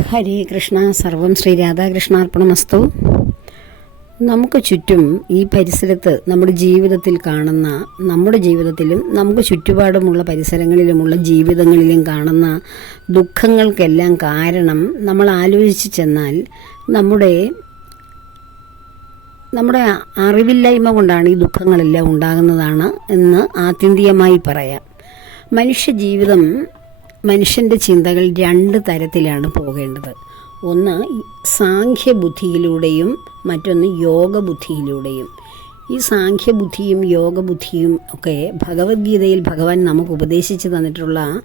ഹരേ കൃഷ്ണ സർവം ശ്രീ രാധാകൃഷ്ണാർപ്പണമസ്തു. നമുക്ക് ചുറ്റും ഈ പരിസരത്ത് നമ്മുടെ ജീവിതത്തിൽ കാണുന്ന നമ്മുടെ ജീവിതത്തിലും നമുക്ക് ചുറ്റുപാടുമുള്ള പരിസരങ്ങളിലുമുള്ള ജീവിതങ്ങളിലും കാണുന്ന ദുഃഖങ്ങൾക്കെല്ലാം കാരണം നമ്മൾ ആലോചിച്ച് ചെന്നാൽ നമ്മുടെ നമ്മുടെ അറിവില്ലായ്മ കൊണ്ടാണ് ഈ ദുഃഖങ്ങളെല്ലാം ഉണ്ടാകുന്നതാണ് എന്ന് ആത്യന്തികമായി പറയാം. മനുഷ്യ ജീവിതം മനുഷ്യന്റെ ചിന്തകൾ രണ്ട് തരത്തിലാണ് പോകേണ്ടത്. ഒന്ന് സാഖ്യബുദ്ധിയിലൂടെയും മറ്റൊന്ന് യോഗബുദ്ധിയിലൂടെയും. ഈ സാഖ്യബുദ്ധിയും യോഗബുദ്ധിയും ഒക്കെ ഭഗവത്ഗീതയിൽ ഭഗവാൻ നമുക്ക് ഉപദേശിച്ചു തന്നിട്ടുള്ള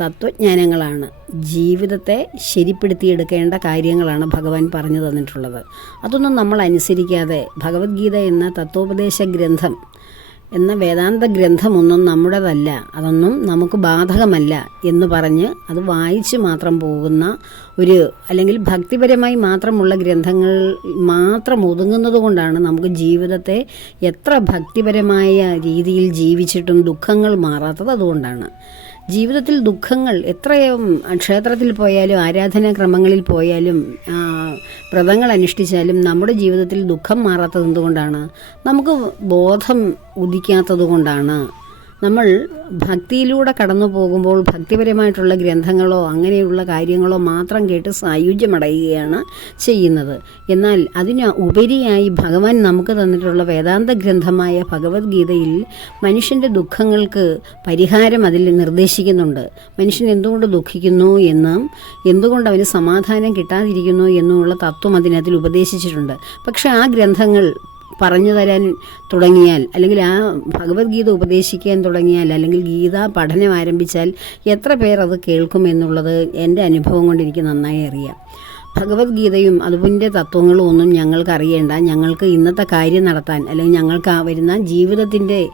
തത്വജ്ഞാനങ്ങളാണ്. ജീവിതത്തെ ശരിപ്പെടുത്തിയെടുക്കേണ്ട കാര്യങ്ങളാണ് ഭഗവാൻ പറഞ്ഞു തന്നിട്ടുള്ളത്. അതൊന്നും നമ്മൾ അനുസരിക്കാതെ ഭഗവത്ഗീത എന്ന തത്വോപദേശ ഗ്രന്ഥം എന്ന വേദാന്ത ഗ്രന്ഥമൊന്നും നമ്മുടേതല്ല. അതൊന്നും നമുക്ക് ബാധകമല്ല എന്ന് പറഞ്ഞ് അത് വായിച്ച് മാത്രം പോകുന്ന ഒരു അല്ലെങ്കിൽ ഭക്തിപരമായി മാത്രമുള്ള ഗ്രന്ഥങ്ങൾ മാത്രം ഒതുങ്ങുന്നത് കൊണ്ടാണ് നമുക്ക് ജീവിതത്തെ എത്ര ഭക്തിപരമായ രീതിയിൽ ജീവിച്ചിട്ടും ദുഃഖങ്ങൾ മാറാത്തത് അതുകൊണ്ടാണ്. ജീവിതത്തിൽ ദുഃഖങ്ങൾ എത്രയും ക്ഷേത്രത്തിൽ പോയാലും ആരാധനാ ക്രമങ്ങളിൽ പോയാലും വ്രതങ്ങൾ അനുഷ്ഠിച്ചാലും നമ്മുടെ ജീവിതത്തിൽ ദുഃഖം മാറാത്തത് എന്തുകൊണ്ടാണ്? നമുക്ക് ബോധം ഉദിക്കാത്തത് കൊണ്ടാണ്. നമ്മൾ ഭക്തിയിലൂടെ കടന്നു പോകുമ്പോൾ ഭക്തിപരമായിട്ടുള്ള ഗ്രന്ഥങ്ങളോ അങ്ങനെയുള്ള കാര്യങ്ങളോ മാത്രം കേട്ട് സായുജ്യമടയുകയാണ് ചെയ്യുന്നത്. എന്നാൽ അതിന് ഉപരിയായി ഭഗവാൻ നമുക്ക് തന്നിട്ടുള്ള വേദാന്ത ഗ്രന്ഥമായ ഭഗവത്ഗീതയിൽ മനുഷ്യന്റെ ദുഃഖങ്ങൾക്ക് പരിഹാരം അതിൽ നിർദ്ദേശിക്കുന്നുണ്ട്. മനുഷ്യൻ എന്തുകൊണ്ട് ദുഃഖിക്കുന്നു എന്നും എന്തുകൊണ്ട് അവന് സമാധാനം കിട്ടാതിരിക്കുന്നു എന്നുമുള്ള തത്വം അതിനകത്തിൽ ഉപദേശിച്ചിട്ടുണ്ട്. പക്ഷേ ആ ഗ്രന്ഥങ്ങൾ പറഞ്ഞു തരാൻ തുടങ്ങിയാൽ അല്ലെങ്കിൽ ആ ഭഗവത്ഗീത ഉപദേശിക്കാൻ തുടങ്ങിയാൽ അല്ലെങ്കിൽ ഗീത പഠനം ആരംഭിച്ചാൽ എത്ര പേർ അത് കേൾക്കുമെന്നുള്ളത് എന്റെ അനുഭവം കൊണ്ട് എനിക്ക് നന്നായി അറിയാം. ഭഗവത്ഗീതയും അതിന്റെ തത്വങ്ങളും ഒന്നും ഞങ്ങൾക്ക് അറിയേണ്ട. ഞങ്ങൾക്ക് ഇന്നത്തെ കാര്യം നടത്താൻ അല്ലെങ്കിൽ ഞങ്ങൾക്ക് വരുന്ന ജീവിതത്തിന്റെ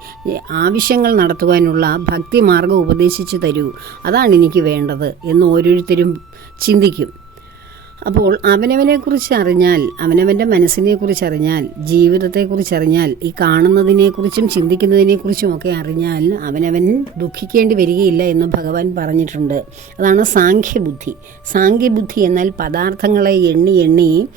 ആവശ്യങ്ങൾ നടത്തുവാനുള്ള ഭക്തി മാർഗം ഉപദേശിച്ചു തരൂ. അതാണ് എനിക്ക് വേണ്ടത് എന്ന് ഓരോരുത്തരും ചിന്തിക്കും. അപ്പോൾ അവനവനെക്കുറിച്ച് അറിഞ്ഞാൽ അവനവന്റെ മനസ്സിനെക്കുറിച്ച് അറിഞ്ഞാൽ ജീവിതത്തെക്കുറിച്ച് അറിഞ്ഞാൽ ഈ കാണുന്നതിനെക്കുറിച്ചും ചിന്തിക്കുന്നതിനെക്കുറിച്ചും ഒക്കെ അറിഞ്ഞാൽ അവനവൻ ദുഃഖിക്കേണ്ടി വരികയില്ല എന്ന് ഭഗവാൻ പറഞ്ഞിട്ടുണ്ട്. അതാണ് സാഖ്യബുദ്ധി. സാഖ്യബുദ്ധി എന്നാൽ പദാർത്ഥങ്ങളെ എണ്ണി എണ്ണി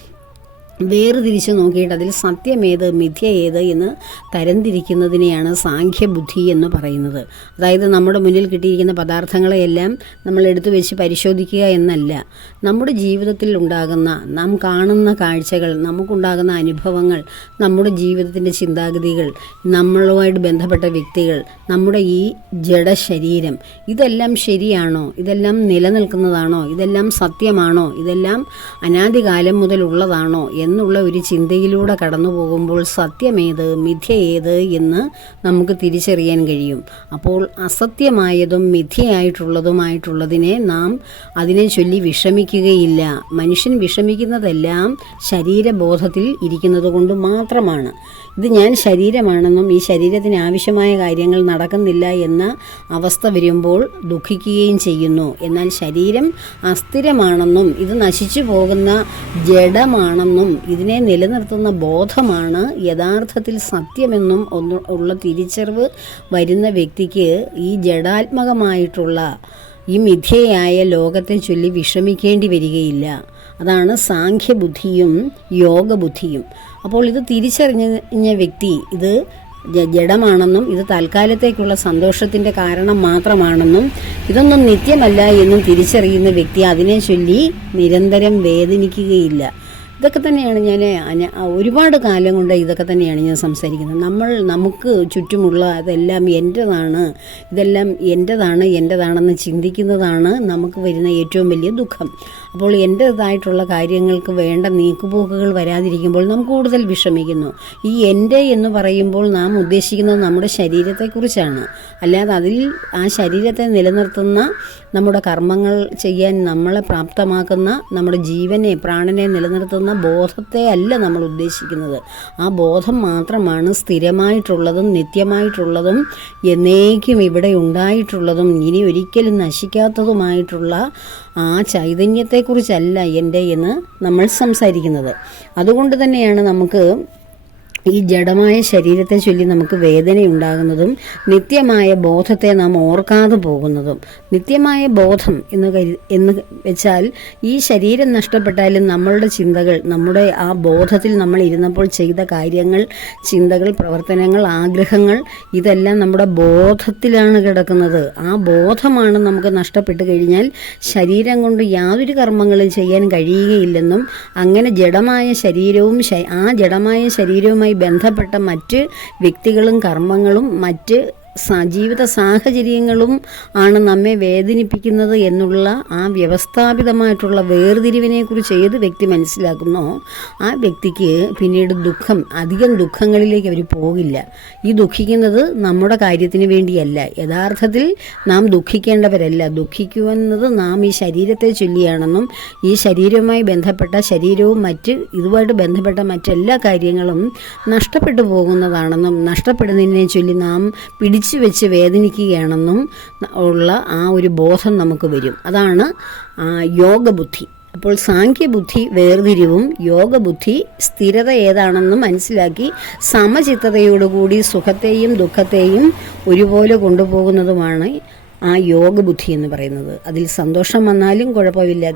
വേർതിരിച്ച് നോക്കിയിട്ട് അതിൽ സത്യമേത് മിഥ്യ ഏത് എന്ന് തരംതിരിക്കുന്നതിനെയാണ് സാഖ്യബുദ്ധി എന്ന് പറയുന്നത്. അതായത് നമ്മുടെ മുന്നിൽ കിട്ടിയിരിക്കുന്ന പദാർത്ഥങ്ങളെയെല്ലാം നമ്മൾ എടുത്തു വെച്ച് പരിശോധിക്കുക എന്നല്ല. നമ്മുടെ ജീവിതത്തിൽ ഉണ്ടാകുന്ന നാം കാണുന്ന കാഴ്ചകൾ നമുക്കുണ്ടാകുന്ന അനുഭവങ്ങൾ നമ്മുടെ ജീവിതത്തിന്റെ ചിന്താഗതികൾ നമ്മളുമായിട്ട് ബന്ധപ്പെട്ട വ്യക്തികൾ നമ്മുടെ ഈ ജഡശരീരം ഇതെല്ലാം ശരിയാണോ? ഇതെല്ലാം നിലനിൽക്കുന്നതാണോ? ഇതെല്ലാം സത്യമാണോ? ഇതെല്ലാം അനാദികാലം മുതലുള്ളതാണോ? എന്നുള്ള ഒരു ചിന്തയിലൂടെ കടന്നു പോകുമ്പോൾ സത്യമേത് മിഥ്യ ഏത് എന്ന് നമുക്ക് തിരിച്ചറിയാൻ കഴിയും. അപ്പോൾ അസത്യമായതും മിഥ്യയായിട്ടുള്ളതുമായിട്ടുള്ളതിനെ നാം അതിനെ ചൊല്ലി വിഷമിക്കുകയില്ല. മനുഷ്യൻ വിഷമിക്കുന്നതെല്ലാം ശരീരബോധത്തിൽ ഇരിക്കുന്നത് കൊണ്ട് മാത്രമാണ്. ഇത് ഞാൻ ശരീരമാണെന്നും ഈ ശരീരത്തിന് ആവശ്യമായ കാര്യങ്ങൾ നടക്കുന്നില്ല എന്ന അവസ്ഥ വരുമ്പോൾ ദുഃഖിക്കുകയും ചെയ്യുന്നു. എന്നാൽ ശരീരം അസ്ഥിരമാണെന്നും ഇത് നശിച്ചു പോകുന്ന ജഡമാണെന്നും ഇതിനെ നിലനിർത്തുന്ന ബോധമാണ് യഥാർത്ഥത്തിൽ സത്യമെന്നും ഒന്ന് ഉള്ള തിരിച്ചറിവ് വരുന്ന വ്യക്തിക്ക് ഈ ജഡാത്മകമായിട്ടുള്ള ഈ മിഥ്യയായ ലോകത്തെ ചൊല്ലി വിഷമിക്കേണ്ടി വരികയില്ല. അതാണ് സാഖ്യബുദ്ധിയും യോഗബുദ്ധിയും. അപ്പോൾ ഇത് തിരിച്ചറിഞ്ഞ വ്യക്തി ഇത് ജഡമാണെന്നും ഇത് തൽക്കാലത്തേക്കുള്ള സന്തോഷത്തിന്റെ കാരണം മാത്രമാണെന്നും ഇതൊന്നും നിത്യമല്ല എന്നും തിരിച്ചറിയുന്ന വ്യക്തി അതിനെ ചൊല്ലി നിരന്തരം വേദനിക്കുകയില്ല. ഇതൊക്കെ തന്നെയാണ് ഞാൻ ഒരുപാട് കാലം കൊണ്ട് ഇതൊക്കെ തന്നെയാണ് ഞാൻ സംസാരിക്കുന്നത്. നമ്മൾ നമുക്ക് ചുറ്റുമുള്ള അതെല്ലാം എന്റെതാണ് ഇതെല്ലാം എന്റെതാണ് എന്റെതാണെന്ന് ചിന്തിക്കുന്നതാണ് നമുക്ക് വരുന്ന ഏറ്റവും വലിയ ദുഃഖം. അപ്പോൾ എന്റേതായിട്ടുള്ള കാര്യങ്ങൾക്ക് വേണ്ട നീക്കുപോക്കുകൾ വരാതിരിക്കുമ്പോൾ നാം കൂടുതൽ വിഷമിക്കുന്നു. ഈ എന്റെ എന്ന് പറയുമ്പോൾ നാം ഉദ്ദേശിക്കുന്നത് നമ്മുടെ ശരീരത്തെക്കുറിച്ചാണ്. അല്ലാതെ അതിൽ ആ ശരീരത്തെ നിലനിർത്തുന്ന നമ്മുടെ കർമ്മങ്ങൾ ചെയ്യാൻ നമ്മളെ പ്രാപ്തമാക്കുന്ന നമ്മുടെ ജീവനെ പ്രാണനെ നിലനിർത്തുന്ന ബോധത്തെ അല്ല നമ്മൾ ഉദ്ദേശിക്കുന്നത്. ആ ബോധം മാത്രമാണ് സ്ഥിരമായിട്ടുള്ളതും നിത്യമായിട്ടുള്ളതും എന്നേക്കും ഇവിടെ ഉണ്ടായിട്ടുള്ളതും ഇനി ഒരിക്കലും നശിക്കാത്തതുമായിട്ടുള്ള ആ ചൈതന്യത്തെക്കുറിച്ചല്ല എന്റെ എന്ന് നമ്മൾ സംസാരിക്കുന്നത്. അതുകൊണ്ട് തന്നെയാണ് നമുക്ക് ഈ ജഡമായ ശരീരത്തെ ചൊല്ലി നമുക്ക് വേദനയുണ്ടാകുന്നതും നിത്യമായ ബോധത്തെ നാം ഓർക്കാതെ പോകുന്നതും. നിത്യമായ ബോധം എന്ന് കരു എന്ന് വെച്ചാൽ ഈ ശരീരം നഷ്ടപ്പെട്ടാലും നമ്മളുടെ ചിന്തകൾ നമ്മുടെ ആ ബോധത്തിൽ നമ്മൾ ഇരുന്നപ്പോൾ ചെയ്ത കാര്യങ്ങൾ ചിന്തകൾ പ്രവർത്തനങ്ങൾ ആഗ്രഹങ്ങൾ ഇതെല്ലാം നമ്മുടെ ബോധത്തിലാണ് കിടക്കുന്നത്. ആ ബോധമാണ് നമുക്ക് നഷ്ടപ്പെട്ട് കഴിഞ്ഞാൽ ശരീരം കൊണ്ട് യാതൊരു കർമ്മങ്ങളും ചെയ്യാൻ കഴിയുകയില്ലെന്നും അങ്ങനെ ജഡമായ ശരീരവും ആ ജഡമായ ശരീരവുമായി ബന്ധപ്പെട്ട മറ്റ് വ്യക്തികളും കർമ്മങ്ങളും മറ്റ് ജീവിത സാഹചര്യങ്ങളും ആണ് നമ്മെ വേദനിപ്പിക്കുന്നത് എന്നുള്ള ആ വ്യവസ്ഥാപിതമായിട്ടുള്ള വേർതിരിവിനെക്കുറിച്ച് ഏത് വ്യക്തി മനസ്സിലാക്കുന്നോ ആ വ്യക്തിക്ക് പിന്നീട് ദുഃഖം അധികം ദുഃഖങ്ങളിലേക്ക് അവർ പോകില്ല. ഈ ദുഃഖിക്കുന്നത് നമ്മുടെ കാര്യത്തിന് വേണ്ടിയല്ല. യഥാർത്ഥത്തിൽ നാം ദുഃഖിക്കേണ്ടവരല്ല. ദുഃഖിക്കുന്നത് നാം ഈ ശരീരത്തെ ചൊല്ലിയാണെന്നും ഈ ശരീരവുമായി ബന്ധപ്പെട്ട ശരീരവും മറ്റ് ഇതുമായിട്ട് ബന്ധപ്പെട്ട മറ്റെല്ലാ കാര്യങ്ങളും നഷ്ടപ്പെട്ടു പോകുന്നതാണെന്നും നഷ്ടപ്പെടുന്നതിനെ ചൊല്ലി നാം പിടിച്ചു വെച്ച് വേദനിക്കുകയാണെന്നും ഉള്ള ആ ഒരു ബോധം നമുക്ക് വരും. അതാണ് യോഗബുദ്ധി. അപ്പോൾ സാഖ്യബുദ്ധി വേർതിരിവും യോഗബുദ്ധി സ്ഥിരത ഏതാണെന്നും മനസ്സിലാക്കി സമചിത്തതയോടുകൂടി സുഖത്തെയും ദുഃഖത്തെയും ഒരുപോലെ കൊണ്ടുപോകുന്നതുമാണ് ആ യോഗബുദ്ധി എന്ന് പറയുന്നത്. അതിൽ സന്തോഷം വന്നാലും കുഴപ്പമില്ല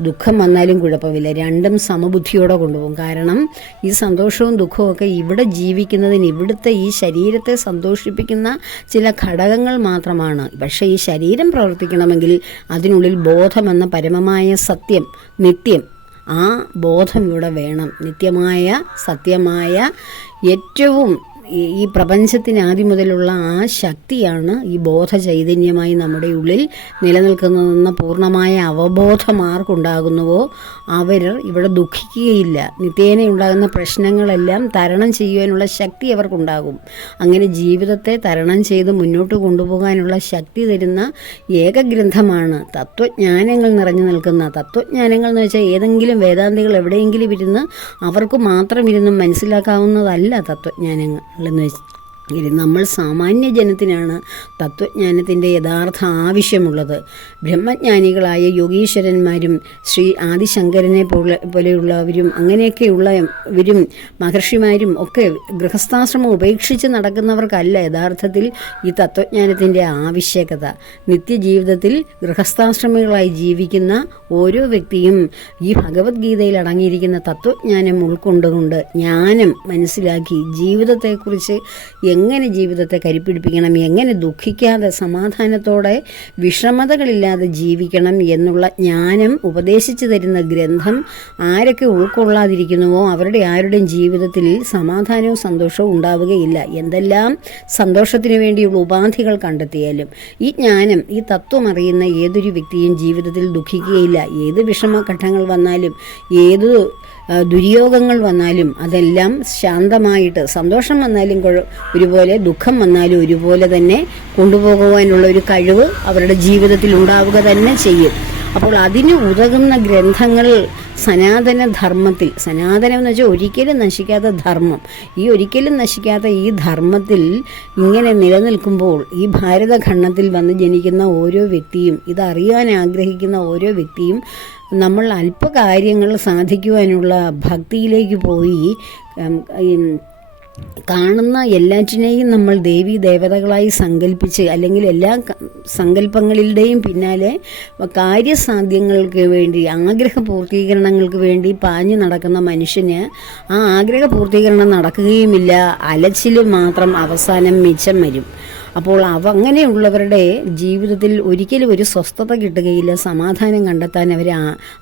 ദുഃഖം വന്നാലും കുഴപ്പമില്ല. രണ്ടും സമബുദ്ധിയോടെ കൊണ്ടുപോകും. കാരണം ഈ സന്തോഷവും ദുഃഖവും ഒക്കെ ഇവിടെ ജീവിക്കുന്നതിന് ഇവിടുത്തെ ഈ ശരീരത്തെ സന്തോഷിപ്പിക്കുന്ന ചില ഘടകങ്ങൾ മാത്രമാണ്. പക്ഷേ ഈ ശരീരം പ്രവർത്തിക്കണമെങ്കിൽ അതിനുള്ളിൽ ബോധമെന്ന പരമമായ സത്യം നിത്യം ആ ബോധം ഇവിടെ വേണം. നിത്യമായ സത്യമായ ഏറ്റവും ഈ- പ്രപഞ്ചത്തിന് ആദ്യം മുതലുള്ള ആ ശക്തിയാണ് ഈ ബോധ ചൈതന്യമായി നമ്മുടെ ഉള്ളിൽ നിലനിൽക്കുന്നതെന്ന പൂർണമായ അവബോധം ആർക്കുണ്ടാകുന്നുവോ അവർ ഇവിടെ ദുഃഖിക്കുകയില്ല. നിത്യേന ഉണ്ടാകുന്ന പ്രശ്നങ്ങളെല്ലാം തരണം ചെയ്യുവാനുള്ള ശക്തി അവർക്കുണ്ടാകും. അങ്ങനെ ജീവിതത്തെ തരണം ചെയ്ത് മുന്നോട്ട് കൊണ്ടുപോകാനുള്ള ശക്തി തരുന്ന ഏക ഗ്രന്ഥമാണ് തത്വജ്ഞാനങ്ങൾ നിറഞ്ഞു നിൽക്കുന്ന. തത്വജ്ഞാനങ്ങൾ എന്ന് വെച്ചാൽ ഏതെങ്കിലും വേദാന്തികൾ എവിടെയെങ്കിലും ഇരുന്ന് അവർക്ക് മാത്രം ഇരുന്ന് മനസ്സിലാക്കാവുന്നതല്ല തത്വജ്ഞാനങ്ങൾ. എന്ന് ഇത് നമ്മൾ സാമാന്യ ജനത്തിനാണ് തത്വജ്ഞാനത്തിന്റെ യഥാർത്ഥ ആവശ്യമുള്ളത്. ബ്രഹ്മജ്ഞാനികളായ യോഗീശ്വരന്മാരും ശ്രീ ആദിശങ്കരനെ പോലെ പോലെയുള്ളവരും അങ്ങനെയൊക്കെയുള്ള ഇവരും മഹർഷിമാരും ഒക്കെ ഗൃഹസ്ഥാശ്രമം ഉപേക്ഷിച്ച് നടക്കുന്നവർക്കല്ല യഥാർത്ഥത്തിൽ ഈ തത്വജ്ഞാനത്തിന്റെ ആവശ്യകത. നിത്യജീവിതത്തിൽ ഗൃഹസ്ഥാശ്രമികളായി ജീവിക്കുന്ന ഓരോ വ്യക്തിയും ഈ ഭഗവത്ഗീതയിൽ അടങ്ങിയിരിക്കുന്ന തത്വജ്ഞാനം ഉൾക്കൊണ്ടുകൊണ്ട് ജ്ഞാനം മനസ്സിലാക്കി ജീവിതത്തെക്കുറിച്ച് എങ്ങനെ ജീവിതത്തെ കരിപ്പിടിപ്പിക്കണം എങ്ങനെ ദുഃഖിക്കാതെ സമാധാനത്തോടെ വിഷമതകളില്ലാതെ ജീവിക്കണം എന്നുള്ള ജ്ഞാനം ഉപദേശിച്ചു തരുന്ന ഗ്രന്ഥം ആരൊക്കെ ഉൾക്കൊള്ളാതിരിക്കുന്നുവോ അവരുടെ ആരുടെയും ജീവിതത്തിൽ സമാധാനവും സന്തോഷവും ഉണ്ടാവുകയില്ല. എന്തെല്ലാം സന്തോഷത്തിന് വേണ്ടിയുള്ള ഉപാധികൾ കണ്ടെത്തിയാലും ഈ ജ്ഞാനം ഈ തത്വം അറിയുന്ന ഏതൊരു വ്യക്തിയും ജീവിതത്തിൽ ദുഃഖിക്കുകയില്ല. ഏത് വിഷമഘട്ടങ്ങൾ വന്നാലും ഏത് ദുര്യോഗങ്ങൾ വന്നാലും അതെല്ലാം ശാന്തമായിട്ട് സന്തോഷം വന്നാലും കുഴ- ഒരുപോലെ ദുഃഖം വന്നാലും ഒരുപോലെ തന്നെ കൊണ്ടുപോകുവാനുള്ള ഒരു കഴിവ് അവരുടെ ജീവിതത്തിൽ ഉണ്ടാവുക തന്നെ ചെയ്യും. അപ്പോൾ അതിന് ഉതകുന്ന ഗ്രന്ഥങ്ങൾ സനാതന ധർമ്മത്തിൽ സനാതനം എന്ന് വെച്ചാൽ ഒരിക്കലും നശിക്കാത്ത ധർമ്മം. ഈ ഒരിക്കലും നശിക്കാത്ത ഈ ധർമ്മത്തിൽ ഇങ്ങനെ നിലനിൽക്കുമ്പോൾ ഈ ഭാരതഖണ്ഡത്തിൽ വന്ന് ജനിക്കുന്ന ഓരോ വ്യക്തിയും ഇതറിയാൻ ആഗ്രഹിക്കുന്ന ഓരോ വ്യക്തിയും നമ്മൾ അല്പകാര്യങ്ങൾ സാധിക്കുവാനുള്ള ഭക്തിയിലേക്ക് പോയി കാണുന്ന എല്ലാറ്റിനെയും നമ്മൾ ദേവി ദേവതകളായി സങ്കല്പിച്ച് അല്ലെങ്കിൽ എല്ലാ സങ്കല്പങ്ങളുടെയും പിന്നാലെ കാര്യസാധ്യങ്ങൾക്ക് വേണ്ടി ആഗ്രഹ പൂർത്തീകരണങ്ങൾക്ക് വേണ്ടി പാഞ്ഞു നടക്കുന്ന മനുഷ്യന് ആ ആഗ്രഹ പൂർത്തീകരണം നടക്കുകയുമില്ല. അലച്ചിൽ മാത്രം അവസാനം മിച്ചം വരും. അപ്പോൾ അവ അങ്ങനെയുള്ളവരുടെ ജീവിതത്തിൽ ഒരിക്കലും ഒരു സ്വസ്ഥത കിട്ടുകയില്ല സമാധാനം കണ്ടെത്താൻ അവർ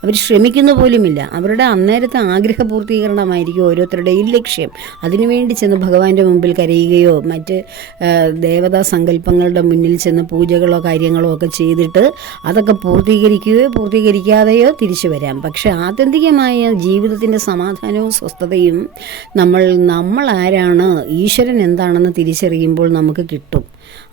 അവർ ശ്രമിക്കുന്ന പോലുമില്ല. അവരുടെ അന്നേരത്തെ ആഗ്രഹ പൂർത്തീകരണമായിരിക്കും ഓരോരുത്തരുടെയും ലക്ഷ്യം അതിനുവേണ്ടി ചെന്ന് ഭഗവാന്റെ മുമ്പിൽ കരയുകയോ മറ്റ് ദേവതാ സങ്കല്പങ്ങളുടെ മുന്നിൽ ചെന്ന് പൂജകളോ കാര്യങ്ങളോ ഒക്കെ ചെയ്തിട്ട് അതൊക്കെ പൂർത്തീകരിക്കുകയോ പൂർത്തീകരിക്കാതെയോ തിരിച്ചു വരാം. പക്ഷെ ആത്യന്തികമായ ജീവിതത്തിന്റെ സമാധാനവും സ്വസ്ഥതയും നമ്മൾ നമ്മൾ ആരാണ് ഈശ്വരൻ എന്താണെന്ന് തിരിച്ചറിയുമ്പോൾ നമുക്ക് കിട്ടും.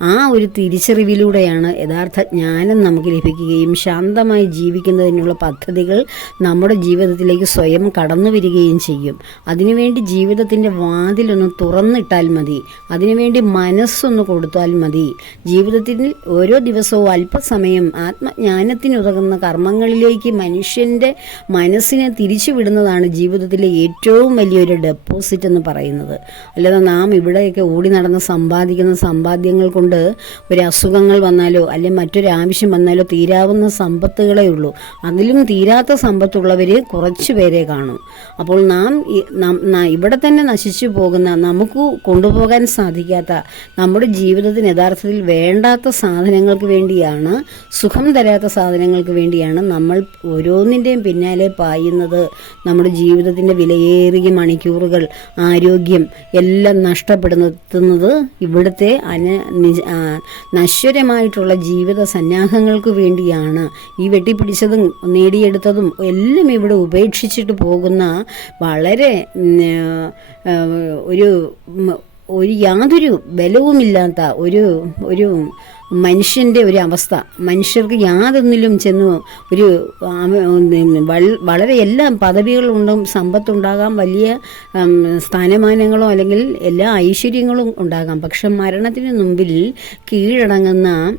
ആ ഒരു തിരിച്ചറിവിലൂടെയാണ് യഥാർത്ഥ ജ്ഞാനം നമുക്ക് ലഭിക്കുകയും ശാന്തമായി ജീവിക്കുന്നതിനുള്ള പദ്ധതികൾ നമ്മുടെ ജീവിതത്തിലേക്ക് സ്വയം കടന്നു വരികയും ചെയ്യും. അതിനുവേണ്ടി ജീവിതത്തിന്റെ വാതിലൊന്ന് തുറന്നിട്ടാൽ മതി. അതിനുവേണ്ടി മനസ്സൊന്ന് കൊടുത്താൽ മതി. ജീവിതത്തിൽ ഓരോ ദിവസവും അല്പസമയം ആത്മജ്ഞാനത്തിനുതകുന്ന കർമ്മങ്ങളിലേക്ക് മനുഷ്യന്റെ മനസ്സിനെ തിരിച്ചുവിടുന്നതാണ് ജീവിതത്തിലെ ഏറ്റവും വലിയൊരു ഡെപ്പോസിറ്റ് എന്ന് പറയുന്നത്. അല്ലാതെ നാം ഇവിടെയൊക്കെ ഓടി നടന്ന് സമ്പാദിക്കുന്ന സമ്പാദ്യങ്ങൾ കൊണ്ട് ഒരു അസുഖങ്ങൾ വന്നാലോ അല്ലെങ്കിൽ മറ്റൊരാവശ്യം വന്നാലോ തീരാവുന്ന സമ്പത്തുകളേ ഉള്ളൂ. അതിലും തീരാത്ത സമ്പത്തുള്ളവർ കുറച്ച് പേരെ കാണും. അപ്പോൾ നാം ഇവിടെ തന്നെ നശിച്ചു പോകുന്ന നമുക്ക് കൊണ്ടുപോകാൻ സാധിക്കാത്ത നമ്മുടെ ജീവിതത്തിന് യഥാർത്ഥത്തിൽ വേണ്ടാത്ത സാധനങ്ങൾക്ക് വേണ്ടിയാണ് സുഖം തരാത്ത സാധനങ്ങൾക്ക് വേണ്ടിയാണ് നമ്മൾ ഓരോന്നിന്റെയും പിന്നാലെ പായുന്നത്. നമ്മുടെ ജീവിതത്തിന്റെ വിലയേറിയ മണിക്കൂറുകൾ ആരോഗ്യം എല്ലാം നഷ്ടപ്പെടുന്നത് ഇവിടുത്തെ അന നിജ- നശ്വരമായിട്ടുള്ള ജീവിത സന്നാഹങ്ങൾക്ക് വേണ്ടിയാണ് ഈ വെട്ടിപ്പിടിച്ചതും നേടിയെടുത്തതും എല്ലാം ഇവിടെ ഉപേക്ഷിച്ചിട്ട് പോകുന്ന വളരെ ഒരു ഒരു യാതൊരു ബലവുമില്ലാത്ത ഒരു ഒരു മനുഷ്യന്റെ ഒരു അവസ്ഥ. മനുഷ്യർക്ക് യാതൊന്നിലും ചെന്ന് ഒരു വളരെ എല്ലാ പദവികളുണ്ടും സമ്പത്തുണ്ടാകാം വലിയ സ്ഥാനമാനങ്ങളോ അല്ലെങ്കിൽ എല്ലാ ഐശ്വര്യങ്ങളും ഉണ്ടാകാം. പക്ഷെ മരണത്തിന് മുമ്പിൽ കീഴടങ്ങുന്ന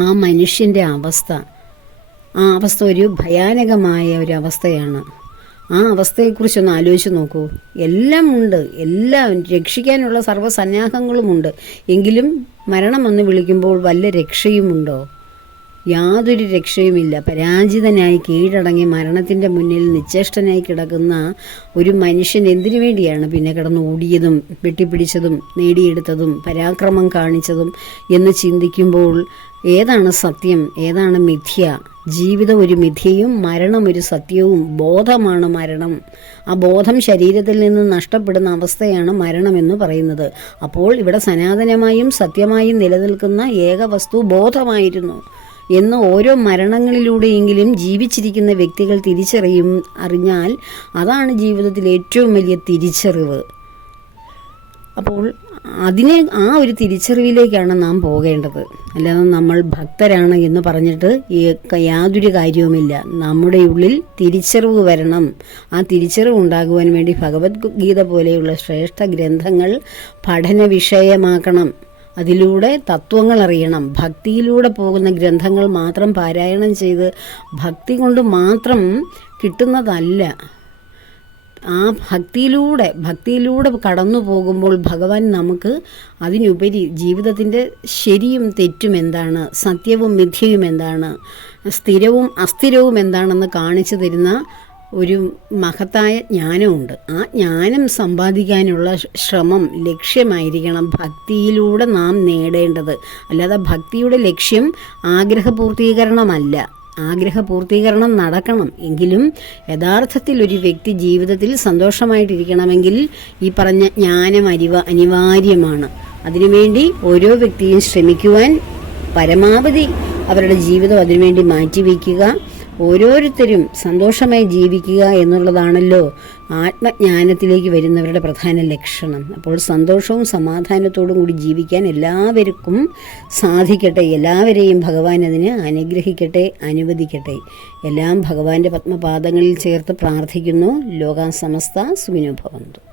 ആ മനുഷ്യന്റെ അവസ്ഥ ആ അവസ്ഥ ഒരു ഭയാനകമായ ഒരു അവസ്ഥയാണ്. ആ അവസ്ഥയെക്കുറിച്ചൊന്ന് ആലോചിച്ച് നോക്കൂ. എല്ലാം ഉണ്ട്. എല്ലാം രക്ഷിക്കാനുള്ള സർവസന്നാഹങ്ങളുമുണ്ട്. എങ്കിലും മരണം എന്ന് വിളിക്കുമ്പോൾ വല്ല രക്ഷയുമുണ്ടോ? യാതൊരു രക്ഷയുമില്ല. പരാജിതനായി കീഴടങ്ങി മരണത്തിന്റെ മുന്നിൽ നിശ്ചേഷ്ടനായി കിടക്കുന്ന ഒരു മനുഷ്യൻ എന്തിനു വേണ്ടിയാണ് പിന്നെ കിടന്ന് ഓടിയതും വെട്ടിപ്പിടിച്ചതും നേടിയെടുത്തതും പരാക്രമം കാണിച്ചതും എന്ന് ചിന്തിക്കുമ്പോൾ ഏതാണ് സത്യം? ഏതാണ് മിഥ്യ? ജീവിതം ഒരു മിഥ്യയും മരണം ഒരു സത്യവും. ബോധമാണ് മരണം. ആ ബോധം ശരീരത്തിൽ നിന്ന് നഷ്ടപ്പെടുന്ന അവസ്ഥയാണ് മരണമെന്ന് പറയുന്നത്. അപ്പോൾ ഇവിടെ സനാതനമായും സത്യമായും നിലനിൽക്കുന്ന ഏക വസ്തു ബോധമായിരുന്നു. എന്ന് ഓരോ മരണങ്ങളിലൂടെയെങ്കിലും ജീവിച്ചിരിക്കുന്ന വ്യക്തികൾ തിരിച്ചറിയും അറിഞ്ഞാൽ അതാണ് ജീവിതത്തിലെ ഏറ്റവും വലിയ തിരിച്ചറിവ്. അപ്പോൾ അതിനെ ആ ഒരു തിരിച്ചറിവിലേക്കാണ് നാം പോകേണ്ടത്. അല്ലാതെ നമ്മൾ ഭക്തരാണ് എന്ന് പറഞ്ഞിട്ട് യാതൊരു കാര്യവുമില്ല. നമ്മുടെ ഉള്ളിൽ തിരിച്ചറിവ് വരണം. ആ തിരിച്ചറിവ് ഉണ്ടാകുവാൻ വേണ്ടി ഭഗവത്ഗീത പോലെയുള്ള ശ്രേഷ്ഠ ഗ്രന്ഥങ്ങൾ പഠന വിഷയമാക്കണം അതിലൂടെ തത്വങ്ങൾ അറിയണം. ഭക്തിയിലൂടെ പോകുന്ന ഗ്രന്ഥങ്ങൾ മാത്രം പാരായണം ചെയ്ത് ഭക്തി കൊണ്ട് മാത്രം കിട്ടുന്നതല്ല. ആ ഭക്തിയിലൂടെ ഭക്തിയിലൂടെ കടന്നു പോകുമ്പോൾ ഭഗവാൻ നമുക്ക് അതിനുപരി ജീവിതത്തിന്റെ ശരിയും തെറ്റും എന്താണ് സത്യവും മിഥ്യയും എന്താണ് സ്ഥിരവും അസ്ഥിരവും എന്താണെന്ന് കാണിച്ചു തരുന്ന ഒരു മഹത്തായ ജ്ഞാനമുണ്ട്. ആ ജ്ഞാനം സമ്പാദിക്കാനുള്ള ശ്രമം ലക്ഷ്യമായിരിക്കണം. ഭക്തിയിലൂടെ നാം നേടേണ്ടത്. അല്ലാതെ ഭക്തിയുടെ ലക്ഷ്യം ആഗ്രഹപൂർത്തീകരണമല്ല. ആഗ്രഹ പൂർത്തീകരണം നടക്കണം. എങ്കിലും യഥാർത്ഥത്തിൽ ഒരു വ്യക്തി ജീവിതത്തിൽ സന്തോഷമായിട്ടിരിക്കണമെങ്കിൽ ഈ പറഞ്ഞ ജ്ഞാനം അരിവ അനിവാര്യമാണ്. അതിനുവേണ്ടി ഓരോ വ്യക്തിയും ശ്രമിക്കുവാൻ പരമാവധി അവരുടെ ജീവിതം അതിനുവേണ്ടി മാറ്റിവെക്കുക. ഓരോരുത്തരും സന്തോഷമായി ജീവിക്കുക എന്നുള്ളതാണല്ലോ ആത്മജ്ഞാനത്തിലേക്ക് വരുന്നവരുടെ പ്രധാന ലക്ഷണം. അപ്പോൾ സന്തോഷവും സമാധാനത്തോടും കൂടി ജീവിക്കാൻ എല്ലാവർക്കും സാധിക്കട്ടെ. എല്ലാവരെയും ഭഗവാൻ അതിന് അനുഗ്രഹിക്കട്ടെ അനുവദിക്കട്ടെ. എല്ലാം ഭഗവാന്റെ പത്മപാദങ്ങളിൽ ചേർത്ത് പ്രാർത്ഥിക്കുന്നു. ലോകാസമസ്ത സമസ്ത സുവിനോ ഭവന്തു.